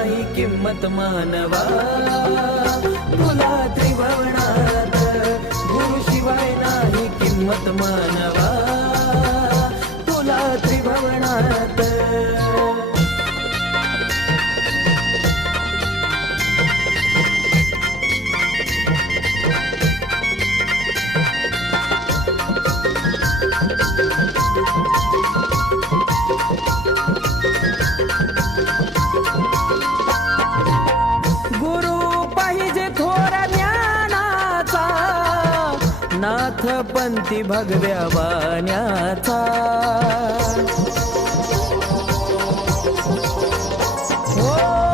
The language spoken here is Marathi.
नाही किंमत मानवा, तुला त्रिभुवनात गुरु शिवाय नाही किंमत मानवा, तुला त्रिभुवनात. नाथ पंथी भगव्या वाण्याचा,